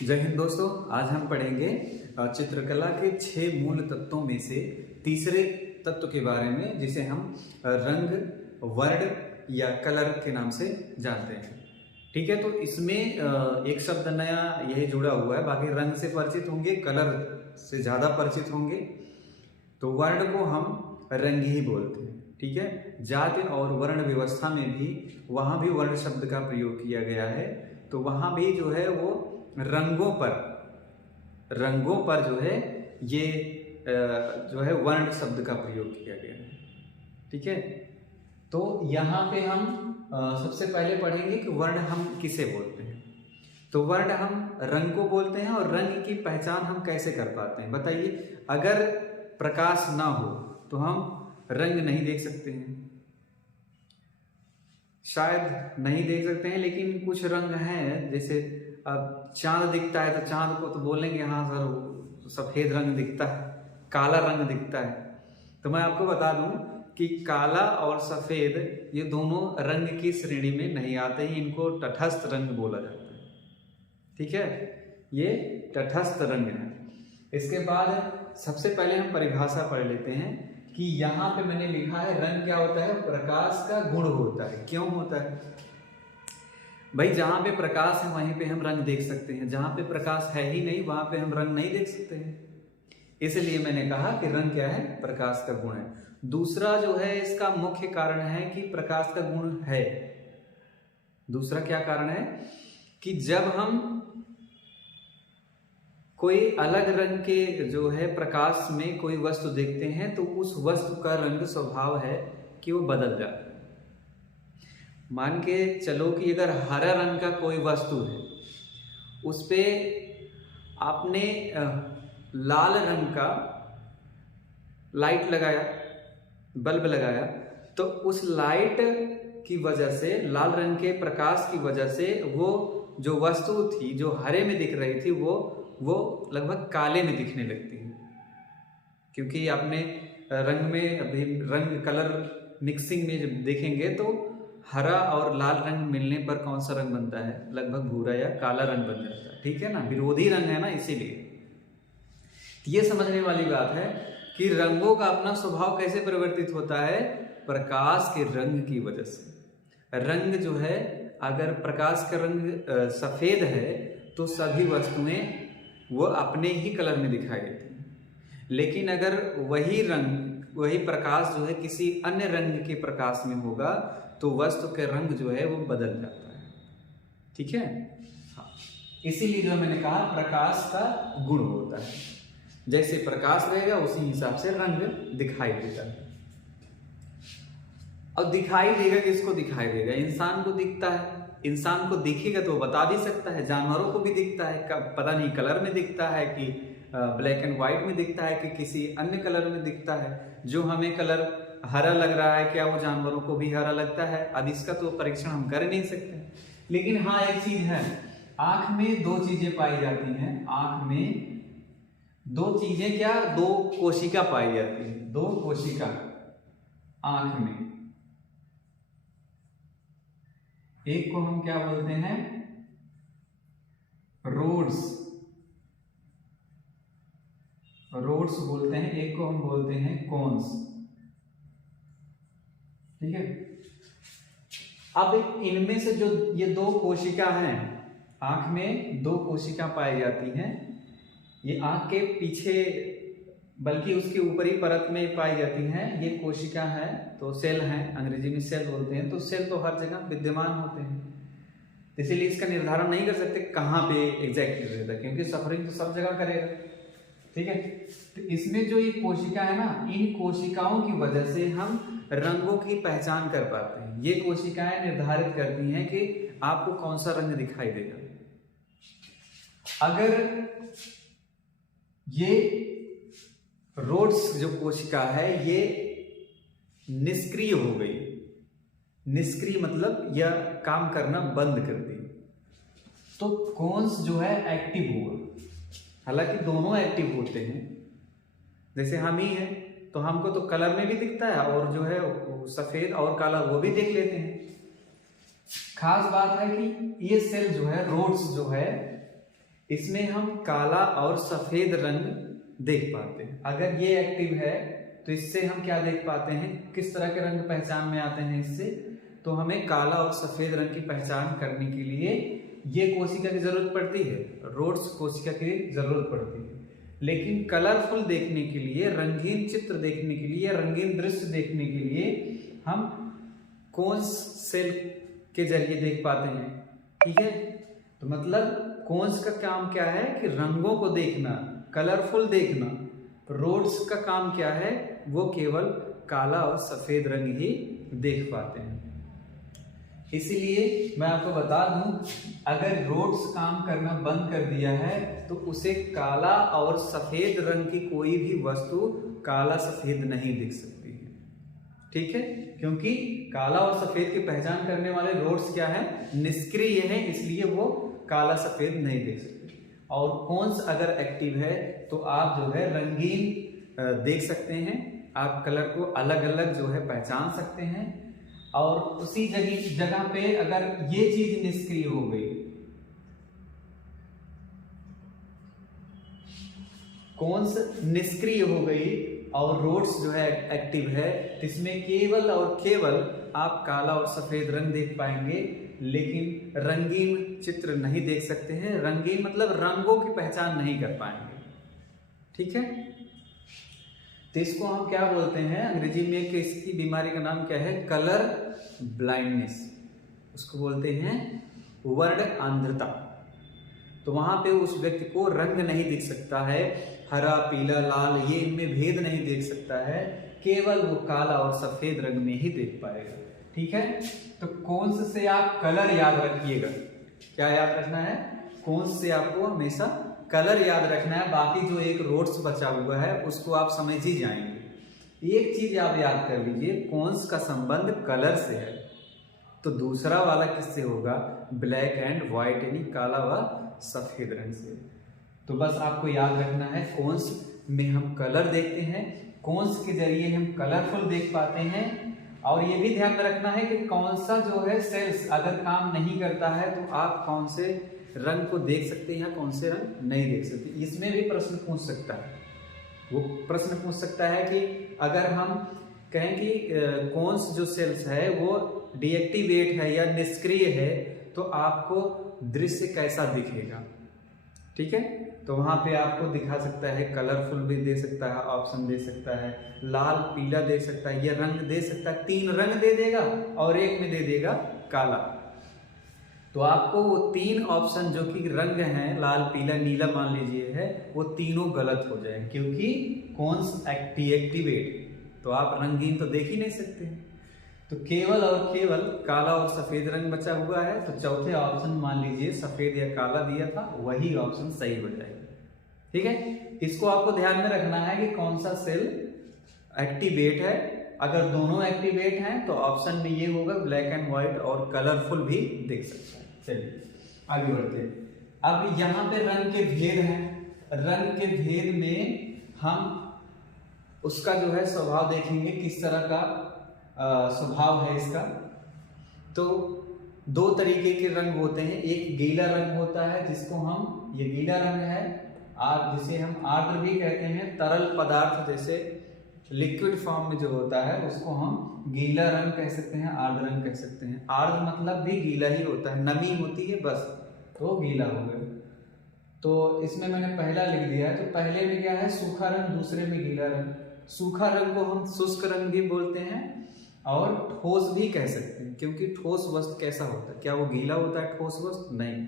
जय हिंद दोस्तों। आज हम पढ़ेंगे चित्रकला के 6 मूल तत्वों में से तीसरे तत्व के बारे में, जिसे हम रंग, वर्ण या कलर के नाम से जानते हैं। ठीक है, तो इसमें एक शब्द नया यही जुड़ा हुआ है। बाकी रंग से परिचित होंगे, कलर से ज़्यादा परिचित होंगे। तो वर्ण को हम रंग ही बोलते हैं। ठीक है, जाति और वर्ण व्यवस्था में भी वहाँ भी वर्ण शब्द का प्रयोग किया गया है। तो वहाँ भी जो है वो रंगों पर जो है ये जो है वर्ण शब्द का प्रयोग किया गया है। ठीक है, तो यहाँ पे हम सबसे पहले पढ़ेंगे कि वर्ण हम किसे बोलते हैं। तो वर्ण हम रंग को बोलते हैं, और रंग की पहचान हम कैसे कर पाते हैं बताइए। अगर प्रकाश ना हो तो हम रंग नहीं देख सकते हैं, शायद नहीं देख सकते हैं। लेकिन कुछ रंग हैं, जैसे अब चांद दिखता है तो चांद को तो बोलेंगे हाँ सर सफेद रंग दिखता है, काला रंग दिखता है। तो मैं आपको बता दूं कि काला और सफेद ये दोनों रंग की श्रेणी में नहीं आते हैं, इनको तटस्थ रंग बोला जाता है। ठीक है, ये तटस्थ रंग है। इसके बाद सबसे पहले हम परिभाषा पढ़ लेते हैं कि यहाँ पे मैंने लिखा है रंग क्या होता है। प्रकाश का गुण होता है। क्यों होता है भाई? जहां पे प्रकाश है वहीं पे हम रंग देख सकते हैं, जहां पे प्रकाश है ही नहीं वहां पे हम रंग नहीं देख सकते हैं। इसलिए मैंने कहा कि रंग क्या है, प्रकाश का गुण है। दूसरा जो है इसका मुख्य कारण है कि प्रकाश का गुण है। दूसरा क्या कारण है कि जब हम कोई अलग रंग के जो है प्रकाश में कोई वस्तु देखते हैं तो उस वस्तु का रंग स्वभाव है कि वो बदल जाता है। मान के चलो कि अगर हरा रंग का कोई वस्तु है, उस पे आपने लाल रंग का लाइट लगाया, बल्ब लगाया, तो उस लाइट की वजह से, लाल रंग के प्रकाश की वजह से वो जो वस्तु थी जो हरे में दिख रही थी वो लगभग काले में दिखने लगती है। क्योंकि आपने रंग में अभी रंग कलर मिक्सिंग में जब देखेंगे तो हरा और लाल रंग मिलने पर कौन सा रंग बनता है? लगभग भूरा या काला रंग बन जाता है। ठीक है ना, विरोधी रंग है ना, इसीलिए ये समझने वाली बात है कि रंगों का अपना स्वभाव कैसे परिवर्तित होता है। प्रकाश के रंग की वजह से। रंग जो है, अगर प्रकाश का रंग सफेद है तो सभी वस्तुएं वो अपने ही कलर में दिखाई देती हैं। लेकिन अगर वही रंग, वही प्रकाश जो है किसी अन्य रंग के प्रकाश में होगा तो वस्तु के रंग जो है वो बदल जाता है। ठीक है, हाँ, इसीलिए जो मैंने कहा प्रकाश का गुण होता है। जैसे प्रकाश रहेगा उसी हिसाब से रंग दिखाई देता है। और दिखाई देगा किसको दिखाई देगा? इंसान को दिखता है। इंसान को दिखेगा तो बता भी सकता है। जानवरों को भी दिखता है, पता नहीं कलर में दिखता है कि ब्लैक एंड व्हाइट में दिखता है कि किसी अन्य कलर में दिखता है। जो हमें कलर हरा लग रहा है, क्या वो जानवरों को भी हरा लगता है? अब इसका तो परीक्षण हम कर नहीं सकते। लेकिन हाँ, एक चीज है, आंख में 2 चीजें पाई जाती हैं। आंख में 2 चीजें, क्या 2 कोशिका पाई जाती है। 2 कोशिका आंख में। एक को हम क्या बोलते हैं? रोड्स बोलते हैं। एक को हम बोलते हैं कोन्स। ठीक है, अब इनमें से जो ये 2 कोशिका हैं, आंख में 2 कोशिका पाई जाती हैं। ये आंख के पीछे, बल्कि उसके ऊपरी परत में पाई जाती हैं। ये कोशिका है तो सेल हैं, अंग्रेजी में सेल बोलते हैं। तो सेल तो हर जगह विद्यमान होते हैं, इसीलिए इसका निर्धारण नहीं कर सकते कहाँ पे एग्जैक्टली रहता है, क्योंकि सफरिंग तो सब जगह करेगा। ठीक है, तो इसमें जो ये कोशिका है ना, इन कोशिकाओं की वजह से हम रंगों की पहचान कर पाते हैं। ये कोशिकाएं निर्धारित करती हैं कि आपको कौन सा रंग दिखाई देगा। अगर ये रोड्स जो कोशिका है ये निष्क्रिय हो गई, निष्क्रिय मतलब यह काम करना बंद कर दी, तो कोन्स जो है एक्टिव हुआ। हालांकि दोनों एक्टिव होते हैं। जैसे हम ही हैं तो हमको तो कलर में भी दिखता है, और जो है सफेद और काला वो भी देख लेते हैं। खास बात है कि ये सेल जो है, रोड्स जो है, इसमें हम काला और सफेद रंग देख पाते हैं। अगर ये एक्टिव है तो इससे हम क्या देख पाते हैं, किस तरह के रंग पहचान में आते हैं इससे, तो हमें काला और सफेद रंग की पहचान करने के लिए ये कोशिका की जरूरत पड़ती है, रोड्स कोशिका की जरूरत पड़ती है। लेकिन कलरफुल देखने के लिए, रंगीन चित्र देखने के लिए, रंगीन दृश्य देखने के लिए हम कोन्स सेल के जरिए देख पाते हैं। ठीक है, तो मतलब कोन्स का काम क्या है कि रंगों को देखना, कलरफुल देखना। रोड्स का काम क्या है, वो केवल काला और सफेद रंग ही देख पाते हैं। इसीलिए मैं आपको बता दूं, अगर रोड्स काम करना बंद कर दिया है तो उसे काला और सफेद रंग की कोई भी वस्तु काला सफेद नहीं दिख सकती है। ठीक है, क्योंकि काला और सफेद की पहचान करने वाले रोड्स क्या है, निष्क्रिय है, इसलिए वो काला सफेद नहीं देख सकते। और कोन्स अगर एक्टिव है तो आप जो है रंगीन देख सकते हैं, आप कलर को अलग अलग जो है पहचान सकते हैं। और उसी जगह पे अगर ये चीज निष्क्रिय हो गई, कोन्स निष्क्रिय हो गई और रोड्स जो है एक्टिव है, इसमें केवल और केवल आप काला और सफेद रंग देख पाएंगे, लेकिन रंगीन चित्र नहीं देख सकते हैं। रंगीन मतलब रंगों की पहचान नहीं कर पाएंगे। ठीक है, तो इसको हम क्या बोलते हैं अंग्रेजी में, कि इसकी बीमारी का नाम क्या है, कलर ब्लाइंडनेस। उसको बोलते हैं वर्ण अंधता। तो वहां पे उस व्यक्ति को रंग नहीं दिख सकता है, हरा पीला लाल ये इनमें भेद नहीं देख सकता है, केवल वो काला और सफेद रंग में ही देख पाएगा। ठीक है, तो कोन्स से आप कलर याद रखिएगा। क्या याद रखना है, कोन्स से आपको हमेशा कलर याद रखना है। बाकी जो एक रोड्स बचा हुआ है उसको आप समझ ही जाएंगे। एक चीज आप याद कर लीजिए, कोन्स का संबंध कलर से है, तो दूसरा वाला किससे होगा, ब्लैक एंड व्हाइट, यानी काला व सफेद रंग से। तो बस आपको याद रखना है, कोन्स में हम कलर देखते हैं, कोन्स के जरिए हम कलरफुल देख पाते हैं। और ये भी ध्यान में रखना है कि कौन सा जो है सेल्स अगर काम नहीं करता है तो आप कौन से रंग को देख सकते हैं या कौन से रंग नहीं देख सकते। इसमें भी प्रश्न पूछ सकता है, वो प्रश्न पूछ सकता है कि अगर हम कहें कि कोन्स जो सेल्स है वो डीएक्टिवेट है या निष्क्रिय है तो आपको दृश्य कैसा दिखेगा। ठीक है, तो वहां पे आपको दिखा सकता है, कलरफुल भी दे सकता है, ऑप्शन दे सकता है, लाल पीला दे सकता है, ये रंग दे सकता है, 3 रंग दे देगा और एक में दे देगा काला। तो आपको वो 3 ऑप्शन जो कि रंग हैं, लाल पीला नीला मान लीजिए है, वो तीनों गलत हो जाए, क्योंकि कोन्स डीएक्टिवेट, तो आप रंगीन तो देख ही नहीं सकते। तो केवल और केवल काला और सफेद रंग बचा हुआ है, तो चौथे ऑप्शन मान लीजिए सफेद या काला दिया था, वही ऑप्शन सही हो जाएगा। ठीक है, इसको आपको ध्यान में रखना है कि कौन सा सेल एक्टिवेट है। अगर दोनों एक्टिवेट हैं तो ऑप्शन में ये होगा ब्लैक एंड व्हाइट, और कलरफुल भी देख सकता है। चलिए आगे बढ़ते हैं। अब यहाँ पे रंग के भेद हैं, रंग के भेद में हम उसका जो है स्वभाव देखेंगे, किस तरह का स्वभाव है इसका। तो 2 तरीके के रंग होते हैं, एक गीला रंग होता है जिसको हम, ये गीला रंग है, जिसे हम आर्द्र भी कहते हैं, तरल पदार्थ जैसे लिक्विड फॉर्म में जो होता है उसको हम गीला रंग कह सकते हैं, आर्द्र रंग कह सकते हैं। आर्द्र मतलब भी गीला ही होता है, नमी होती है बस, तो गीला हो गया। तो इसमें मैंने पहला लिख दिया है, तो पहले में क्या है, सूखा रंग, दूसरे में गीला रंग। सूखा रंग को हम शुष्क रंग भी बोलते हैं और ठोस भी कह सकते हैं, क्योंकि ठोस वस्तु कैसा होता है, क्या वो गीला होता है ठोस वस्तु? नहीं,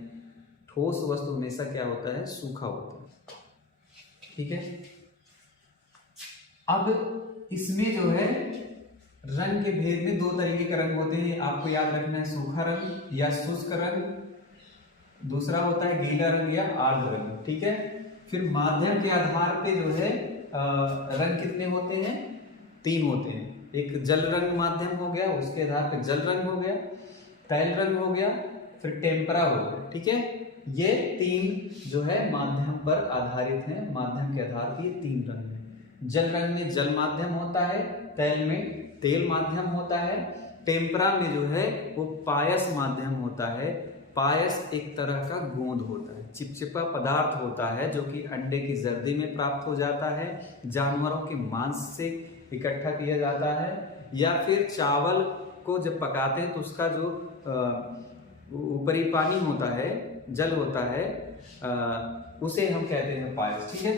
ठोस वस्तु हमेशा क्या होता है, सूखा होता है। ठीक है, अब इसमें जो है रंग के भेद में 2 तरीके के रंग होते हैं, आपको याद रखना है, सूखा रंग या शुष्क रंग, दूसरा होता है गीला रंग या आर्द्र रंग। ठीक है, फिर माध्यम के आधार पे जो है रंग कितने होते हैं, 3 होते हैं। एक जल रंग माध्यम हो गया, उसके आधार पे जल रंग हो गया, तैल रंग हो गया, फिर टेम्परा हो गया। ठीक है, ये 3 जो है माध्यम पर आधारित हैं, माध्यम के आधार पे ये 3 रंग हैं। जल रंग में जल माध्यम होता है, तैल में तेल माध्यम होता है, टेम्परा में जो है वो पायस माध्यम होता है। पायस एक तरह का गोंद होता है, चिपचिपा पदार्थ होता है जो कि अंडे की जर्दी में प्राप्त हो जाता है, जानवरों के मांस से इकट्ठा किया जाता है, या फिर चावल को जब पकाते हैं तो उसका जो ऊपरी पानी होता है, जल होता है, उसे हम कहते हैं पायस। ठीक है,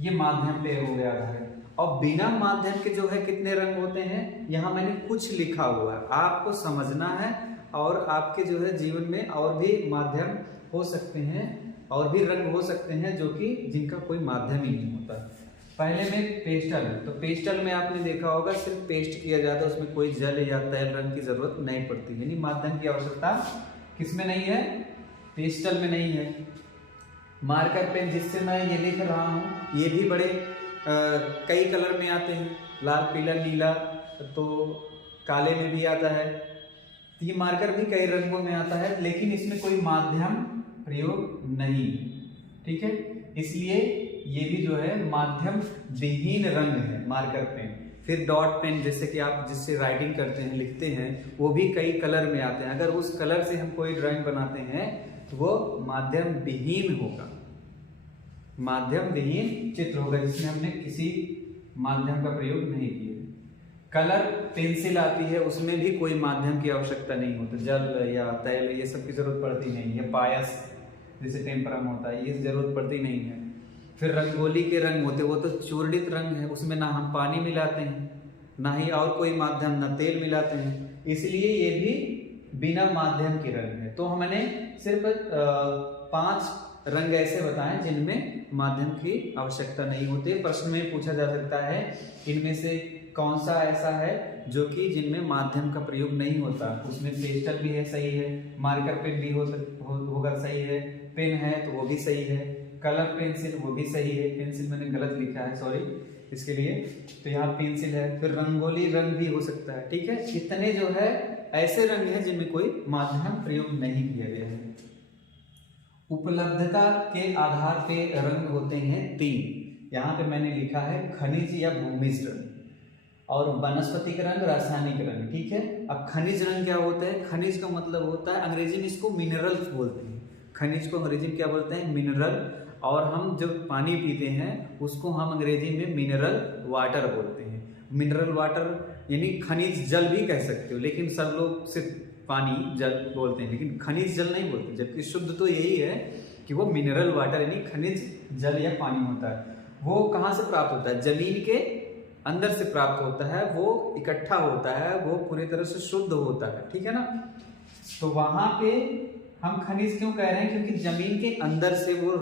ये माध्यम पे हो गया है। और बिना माध्यम के जो है कितने रंग होते हैं, यहाँ मैंने कुछ लिखा हुआ है, आपको समझना है। और आपके जो है जीवन में और भी माध्यम हो सकते हैं, और भी रंग हो सकते हैं जो कि जिनका कोई माध्यम ही नहीं होता। पहले में पेस्टल है, तो पेस्टल में आपने देखा होगा सिर्फ पेस्ट किया जाता है, उसमें कोई जल या तैल रंग की जरूरत नहीं पड़ती, यानी माध्यम की आवश्यकता किसमें नहीं है, पेस्टल में नहीं है। मार्कर पेन जिससे मैं ये लिख रहा हूँ, ये भी बड़े कई कलर में आते हैं, लाल, पीला, नीला, तो काले में भी आता है। तो ये मार्कर भी कई रंगों में आता है, लेकिन इसमें कोई माध्यम प्रयोग नहीं। ठीक है, इसलिए ये भी जो है माध्यम विहीन रंग है मार्कर पेन। फिर डॉट पेन, जैसे कि आप जिससे राइटिंग करते हैं, लिखते हैं, वो भी कई कलर में आते हैं। अगर उस कलर से हम कोई ड्राइंग बनाते हैं तो वो माध्यम विहीन होगा, माध्यम विहीन चित्र होगा जिसमें हमने किसी माध्यम का प्रयोग नहीं किया। कलर पेंसिल आती है, उसमें भी कोई माध्यम की आवश्यकता नहीं होती, जल या तैल ये सब की जरूरत पड़ती नहीं है। पायस जैसे टेम्परा में होता है, ये जरूरत पड़ती नहीं है। फिर रंगोली के रंग होते हैं, वो तो चूर्णित रंग है, उसमें ना हम पानी मिलाते हैं, ना ही और कोई माध्यम, ना तेल मिलाते हैं, इसलिए ये भी बिना माध्यम के रंग है। तो हमने सिर्फ 5 रंग ऐसे बताएं जिनमें माध्यम की आवश्यकता नहीं होती। प्रश्न में पूछा जा सकता है इनमें से कौन सा ऐसा है जो कि जिनमें माध्यम का प्रयोग नहीं होता। उसमें पेस्टल भी है, सही है, मार्कर पेन भी होगा, सही है, पेन है तो वो भी सही है, कलर पेंसिल वो भी सही है, पेंसिल मैंने गलत लिखा है, सॉरी इसके लिए, तो यहाँ पेंसिल है। फिर रंगोली रंग भी हो सकता है। ठीक है, इतने जो है ऐसे रंग हैं जिनमें कोई माध्यम प्रयोग नहीं किया गया है। उपलब्धता के आधार पे रंग होते हैं 3। यहाँ पे मैंने लिखा है खनिज या भूमिज रंग, और वनस्पतिक रंग, रासायनिक रंग। ठीक है, अब खनिज रंग क्या होता है, खनिज का मतलब होता है, अंग्रेजी में इसको मिनरल्स बोलते हैं, खनिज को अंग्रेजी में क्या बोलते हैं, मिनरल। और हम जब पानी पीते हैं उसको हम अंग्रेजी में मिनरल वाटर बोलते हैं। मिनरल वाटर यानी खनिज जल भी कह सकते हो, लेकिन सब लोग सिर्फ पानी जल बोलते हैं, लेकिन खनिज जल नहीं बोलते, जबकि शुद्ध तो यही है कि वो मिनरल वाटर यानी खनिज जल या पानी होता है। वो कहाँ से प्राप्त होता है, जमीन के अंदर से प्राप्त होता है, वो इकट्ठा होता है, वो पूरी तरह से शुद्ध होता है। ठीक है ना, तो वहां पे हम खनिज क्यों कह रहे हैं, क्योंकि जमीन के अंदर से वो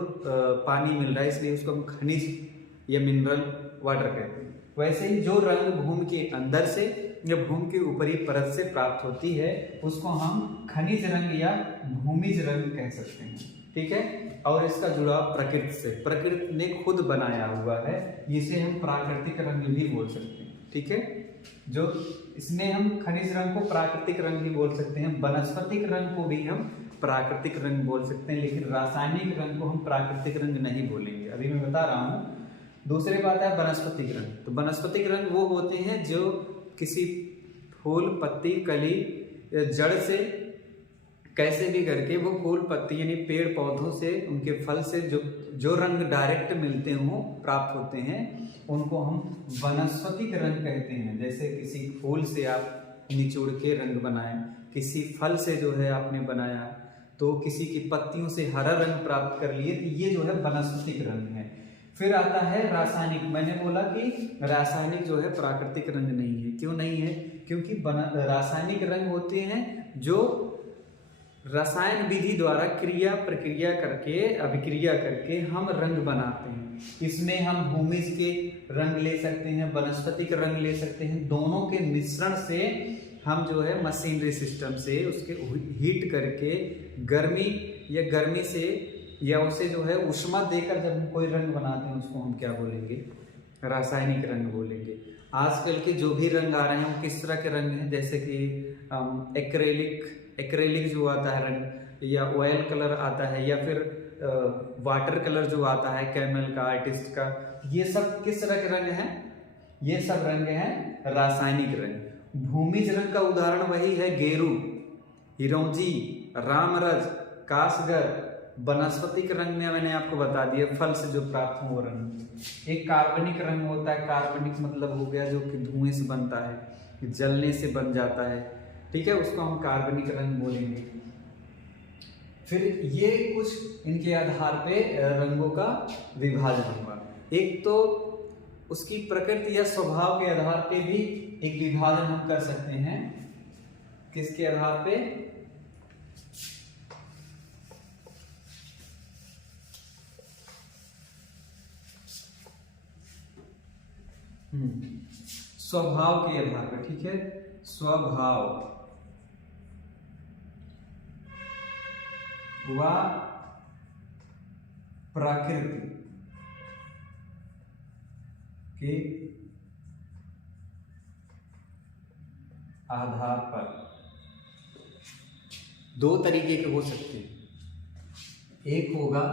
पानी मिल रहा है, इसलिए उसको हम खनिज या मिनरल वाटर कहते हैं। वैसे ही जो रंग भूमि के अंदर से या भूमि के ऊपरी परत से प्राप्त होती है उसको हम खनिज रंग या भूमिज रंग कह सकते हैं। ठीक है, और इसका जुड़ाव प्रकृति से, प्रकृति ने खुद बनाया हुआ है, इसे हम प्राकृतिक रंग भी बोल सकते हैं। ठीक है, जो इसमें हम खनिज रंग को प्राकृतिक रंग भी बोल सकते हैं, वनस्पतिक रंग को भी हम प्राकृतिक रंग बोल सकते हैं, लेकिन रासायनिक रंग को हम प्राकृतिक रंग नहीं बोलेंगे, अभी मैं बता रहा हूँ। दूसरी बात है वनस्पतिक रंग। तो वनस्पतिक रंग वो होते हैं जो किसी फूल, पत्ती, कली या जड़ से कैसे भी करके वो फूल, पत्ती यानी पेड़ पौधों से, उनके फल से जो रंग डायरेक्ट मिलते हों, प्राप्त होते हैं, उनको हम वनस्पतिक रंग कहते हैं। जैसे किसी फूल से आप निचोड़ के रंग बनाएं, किसी फल से जो है आपने बनाया, तो किसी की पत्तियों से हरा रंग प्राप्त कर लिए, तो ये जो है वनस्पतिक रंग है। फिर आता है रासायनिक। मैंने बोला कि रासायनिक जो है प्राकृतिक रंग नहीं है। क्यों नहीं है, क्योंकि रासायनिक रंग होते हैं जो रसायन विधि द्वारा क्रिया प्रक्रिया करके, अभिक्रिया करके हम रंग बनाते हैं। इसमें हम भूमिज के रंग ले सकते हैं, वनस्पतिक रंग ले सकते हैं, दोनों के मिश्रण से हम जो है मशीनरी सिस्टम से उसके हीट करके गर्मी से या उसे जो है उष्मा देकर जब हम कोई रंग बनाते हैं उसको हम क्या बोलेंगे, रासायनिक रंग बोलेंगे। आजकल के जो भी रंग आ रहे हैं वो किस तरह के रंग हैं, जैसे कि एक्रेलिक जो आता है रंग, या ऑयल कलर आता है, या फिर वाटर कलर जो आता है कैमल का, आर्टिस्ट का, ये सब किस तरह के रंग हैं, ये सब रंग हैं रासायनिक रंग। भूमिज रंग का उदाहरण वही है गेरू, हिरौंजी, रामरज, कासगर। वनस्पतिक रंग में मैंने आपको बता दिया फल से जो प्राप्त हो रंग। एक कार्बनिक रंग होता है, कार्बनिक मतलब हो गया जो कि धुएं से बनता है, जलने से बन जाता है, ठीक है, उसको हम कार्बनिक रंग बोलेंगे। फिर ये कुछ इनके आधार पे रंगों का विभाजन हुआ। एक तो उसकी प्रकृति या स्वभाव के आधार पे भी एक विभाजन हम कर सकते हैं। किसके आधार पे? स्वभाव के आधार पे, ठीक है, स्वभाव व प्रकृति के आधार पर दो तरीके के हो सकते हैं। एक होगा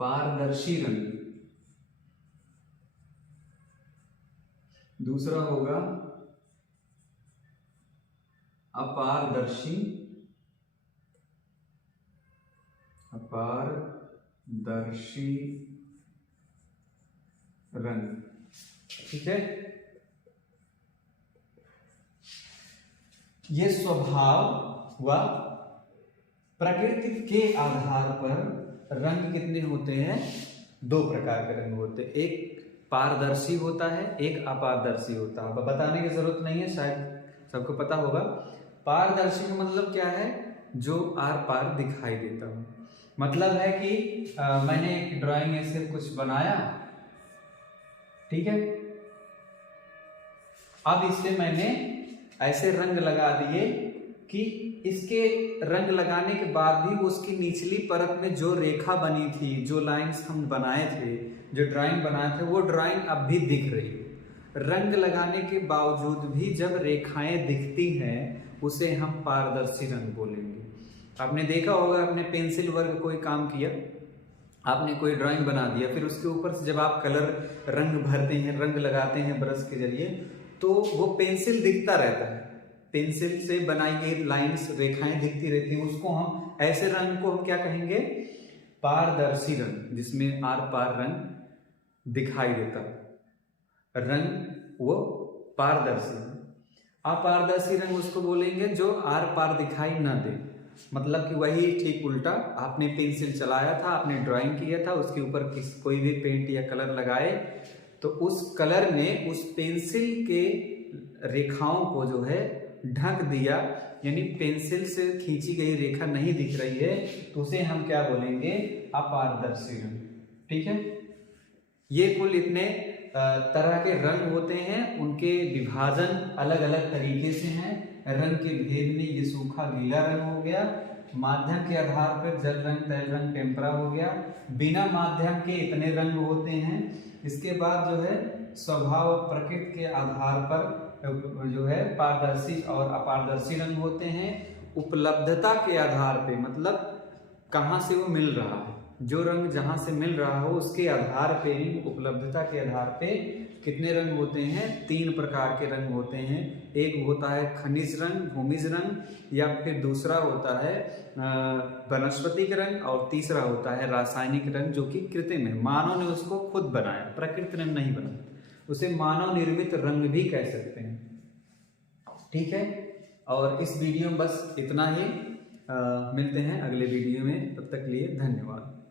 पारदर्शी रंग, दूसरा होगा अपारदर्शी रंग, ठीक है। ये स्वभाव व प्रकृति के आधार पर रंग कितने होते हैं? दो प्रकार के रंग होते हैं, एक पारदर्शी होता है, एक अपारदर्शी होता है। बताने की जरूरत नहीं है, शायद सबको पता होगा। पारदर्शी का मतलब क्या है? जो आर पार दिखाई देता हो। मतलब है कि मैंने एक ड्राइंग ऐसे कुछ बनाया, ठीक है, अब इससे मैंने ऐसे रंग लगा दिए कि इसके रंग लगाने के बाद भी उसकी निचली परत में जो रेखा बनी थी, जो लाइंस हम बनाए थे, जो ड्राइंग बनाए थे, वो ड्राइंग अब भी दिख रही है। रंग लगाने के बावजूद भी जब रेखाएं दिखती हैं उसे हम पारदर्शी रंग बोलेंगे। आपने देखा होगा, आपने पेंसिल वर्क कोई काम किया, आपने कोई ड्राइंग बना दिया, फिर उसके ऊपर से जब आप कलर रंग भरते हैं, रंग लगाते हैं ब्रश के जरिए, तो वो पेंसिल दिखता रहता है, पेंसिल से बनाई गई लाइंस, रेखाएं दिखती रहती हैं। उसको हम ऐसे रंग को हम क्या कहेंगे? पारदर्शी रंग, जिसमें आर पार रंग दिखाई देता है। रंग वो पारदर्शी। अपारदर्शी रंग उसको बोलेंगे जो आर पार दिखाई न दे। मतलब कि वही ठीक उल्टा, आपने पेंसिल चलाया था, आपने ड्राइंग किया था, उसके ऊपर कोई भी पेंट या कलर लगाए, तो उस कलर ने उस पेंसिल के रेखाओं को जो है ढक दिया, यानी पेंसिल से खींची गई रेखा नहीं दिख रही है, तो उसे हम क्या बोलेंगे? अपारदर्शी रंग, ठीक है। ये कुल इतने तरह के रंग होते हैं, उनके विभाजन अलग अलग तरीके से हैं। रंग के भेद में ये सूखा गीला रंग हो गया, माध्यम के आधार पर जल रंग, तैल रंग, टेम्परा हो गया, बिना माध्यम के इतने रंग होते हैं। इसके बाद जो है स्वभाव प्रकृति के आधार पर जो है पारदर्शी और अपारदर्शी रंग होते हैं। उपलब्धता के आधार पे, मतलब कहाँ से वो मिल रहा है, जो रंग जहां से मिल रहा हो उसके आधार पे, उपलब्धता के आधार पे कितने रंग होते हैं? 3 प्रकार के रंग होते हैं। एक होता है खनिज रंग, भूमिज रंग, या फिर दूसरा होता है वनस्पतिक रंग, और तीसरा होता है रासायनिक रंग, जो कि कृत्रिम है, मानव ने उसको खुद बनाया, प्रकृति ने नहीं बनाया। उसे मानव निर्मित रंग भी कह सकते हैं, ठीक है। और इस वीडियो में बस इतना ही। मिलते हैं अगले वीडियो में, तब तक के लिए धन्यवाद।